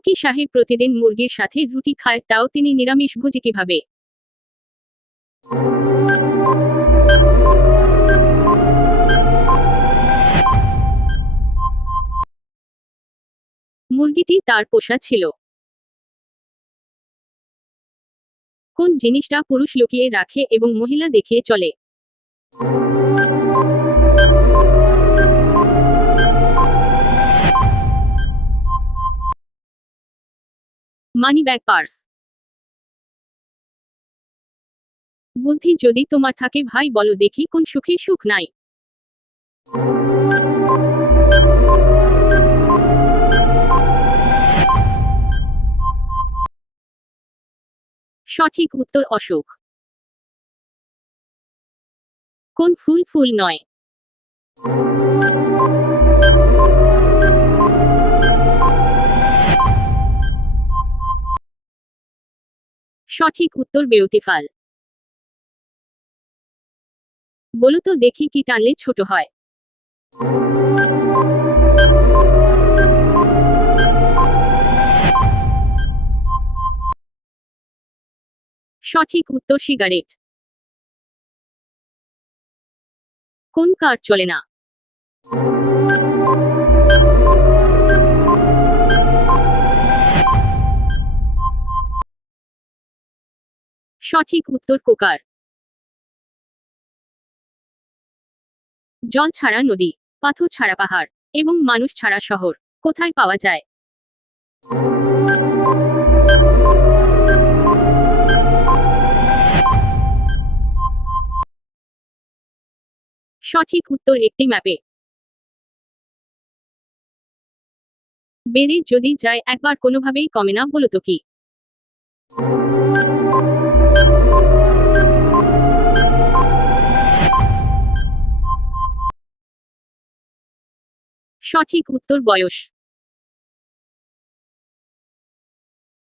সুকি সাহেব প্রতিদিন মুরগির সাথে রুটি খায়, তাও তিনি নিরামিষ নিরামিষভোজী কীভাবে? মুরগিটি তার পোষা ছিল। কোন জিনিসটা পুরুষ লুকিয়ে রাখে এবং মহিলা দেখিয়ে চলে? মানি ব্যাগ পার্স বুদ্ধি, যদি তোমার থাকে, ভাই, বলো দেখি কোন সুখে সুখ নাই। সঠিক উত্তর অসুখ কোন ফুল ফুল নয়। সঠিক উত্তর বেউতিফাল বলো তো দেখি কি টানলে ছোট হয়। সঠিক উত্তর, সিগারেট। কোন কার চলে না? সঠিক উত্তর কোকার। জল ছাড়া নদী, পাথর ছাড়া পাহাড় এবং মানুষ ছাড়া শহর, কোথায় পাওয়া যায়? সঠিক উত্তর একটি ম্যাপে। বেড়ে যদি যায় একবার কোনোভাবেই কমে না বলো তো কি? সঠিক উত্তর বয়স।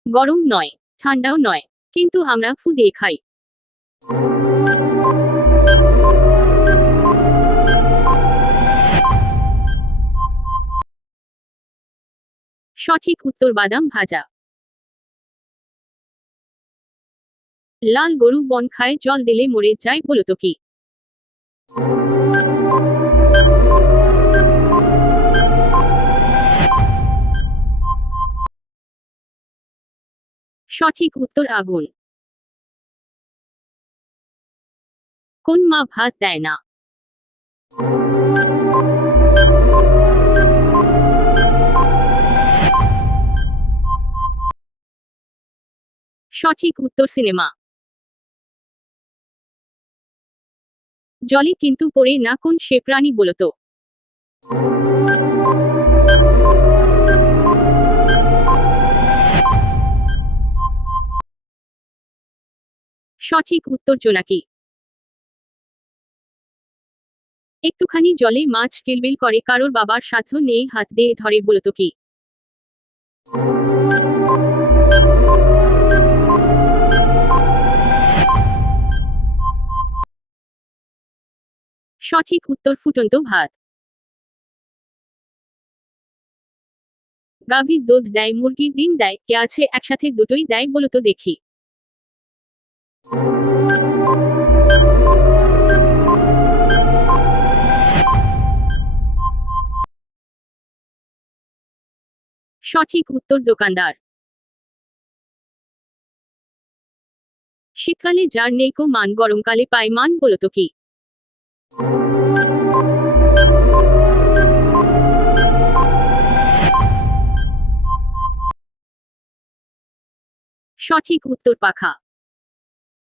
গরম নয়, ঠান্ডাও নয়, কিন্তু আমরা ফু দিয়ে খাই। সঠিক উত্তর বাদাম ভাজা। লাল গরু বন খায়, জল দিলে মরে যায় বলো তো কি? সঠিক উত্তর আগুন। কোন মা ভাত দেয় না? সঠিক উত্তর সিনেমা। জলে কিন্তু পড়ে না কোন সে প্রাণী বলতো। সঠিক উত্তর জোনাকি। একটুখানি জলে মাছ কিলবিল করে কারোর বাবার সাধ্য নেই হাত দিয়ে ধরে বলতো কি? সঠিক উত্তর ফুটন্ত ভাত। গাভীর দুধ দেয়, মুরগির ডিম দেয়, কে আছে একসাথে দুটোই দেয় বলো তো দেখি। সঠিক উত্তর দোকানদার। শীতকালে যার নেই কো মান, গরমকালে পায় মান বলতো কি? সঠিক উত্তর পাখা।